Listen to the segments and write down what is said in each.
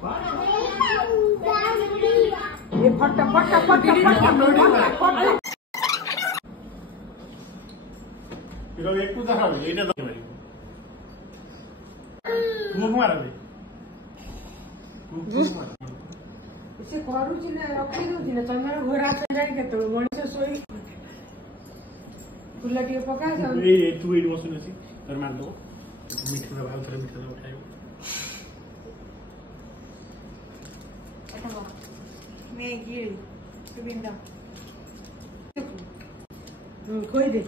ये फटा फटा फटा फटा इरो एक तो देखा एटा तो मारी मुख मारा दे मुख मारा इसे करू छी ना रखी दउ छी ना चंदन घोड़ा से जाई के तो मणिष सोई फुलटी पका जाऊ ए तू एट बसु नसी तर मान दो मीठा दबा उधर मीठा दबा खाइयो मैं गिर तू बिंदा खोई दे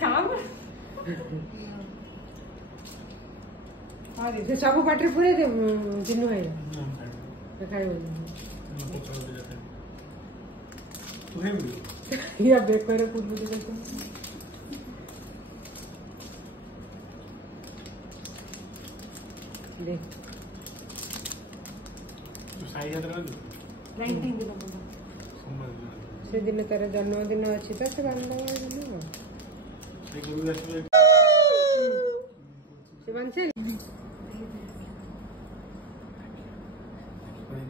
काम अरे से सब बाटे पूरे दे जिन्नु है खाई हो तू है भी या बेक करे कुछ भी दे दे तू साई याद रख 19 दिन से दिन तेरे जन्मदिन अच्छी तो से बांधा है शिवांशी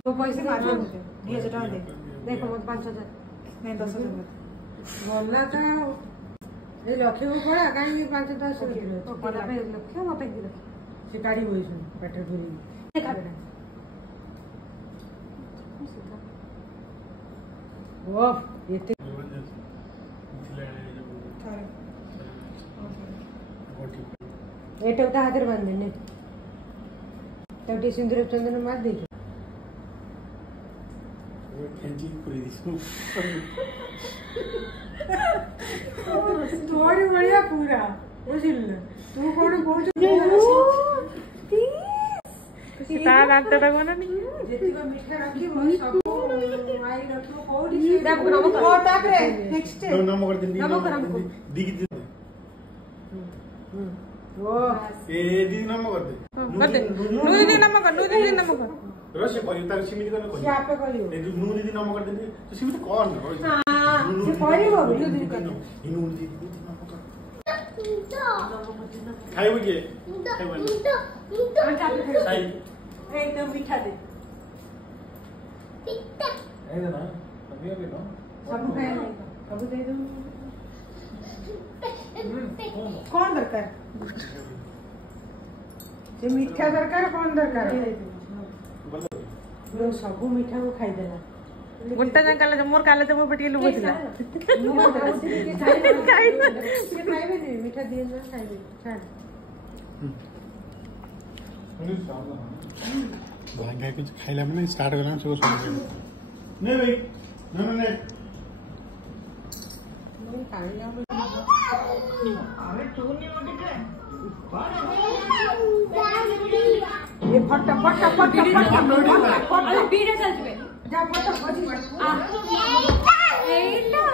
तो पैसे मार दे 2000 टका दे देखो मत 5000 नहीं 10000 बोलना था ये लक्ष्य को पड़ा कहीं 5-10 तो पड़ा पे लक्ष्य मत गिर शिकारी होई सुन पेट्रोल पूरी देखा बेटा वो ये एटा उता हाथ बांध देने तब टी सिंदूर चंदन मार दे वो खेंची पूरी दिसू थोड़ी बढ़िया पूरा बुझिल तू कोन पहुंच सीता लागत डगोना नहीं जेतिबा मीठा रखी वो सब आई रखो कोडी देख नमक कोटा रे नेक्स्ट नमक कर दे नमक कर दिख दे वो ए दी नमक कर दे कर दे नू दीदी नमक रसे करियो तार सिमित करन करियो से आपे करियो ए नू दीदी नमक कर दे तो सिमित कौन हां से करियो नू दीदी कर नू दीदी नमक कर खाइबो के खाइबो खाइ एकदम मीठा दे ए ना अभी अभी नो सब खाए सब दे दो कौन दरकार ये मीठा दरकार कौन दरकार लो सब मीठा को खाई देला गुंटा जन काले मोर काले तो पटिए लुबथिला खाइबे नहीं मीठा दिए ना खाइबे छाड़ भांगा कुछ खाइला में स्टार्ट करना से नहीं भाई नहीं खाइला अरे तू नहीं उठ के ये फटा फटा फटा फटा फटा बीड़ा चलते जा फटा फटी आ एटा